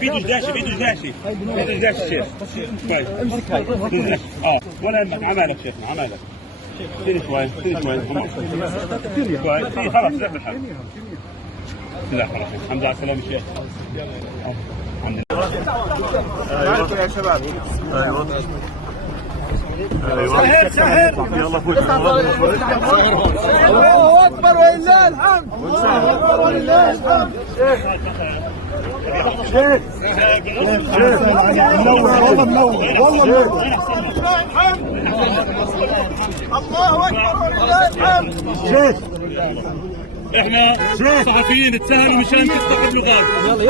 فيديو داشي شيخ. كويس. امسك هاي. ولا يهمك، عمالك شيخنا عمالك. سيري شوي. كويس. خلاص زي الحال. لا خلاص الحمد لله على السلامة شيخ. الحمد لله. ايوه يا شباب. ايوه سهر يلا فوت. الله اكبر ولله الحمد. الله اكبر ولله الحمد. شيخ منور والله منور والله منور. الله اكبر ولله الحمد. شيخ احنا صحفيين تسهلوا مشان تستقبلوا غاز.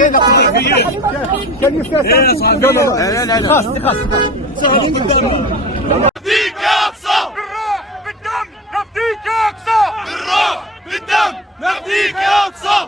يلا صحفيين كان يستاهل. خلاص سهلوا قدامنا. نفديك يا اقصى بالروح بالدم نفديك يا اقصى بالروح بالدم نفديك يا اقصى.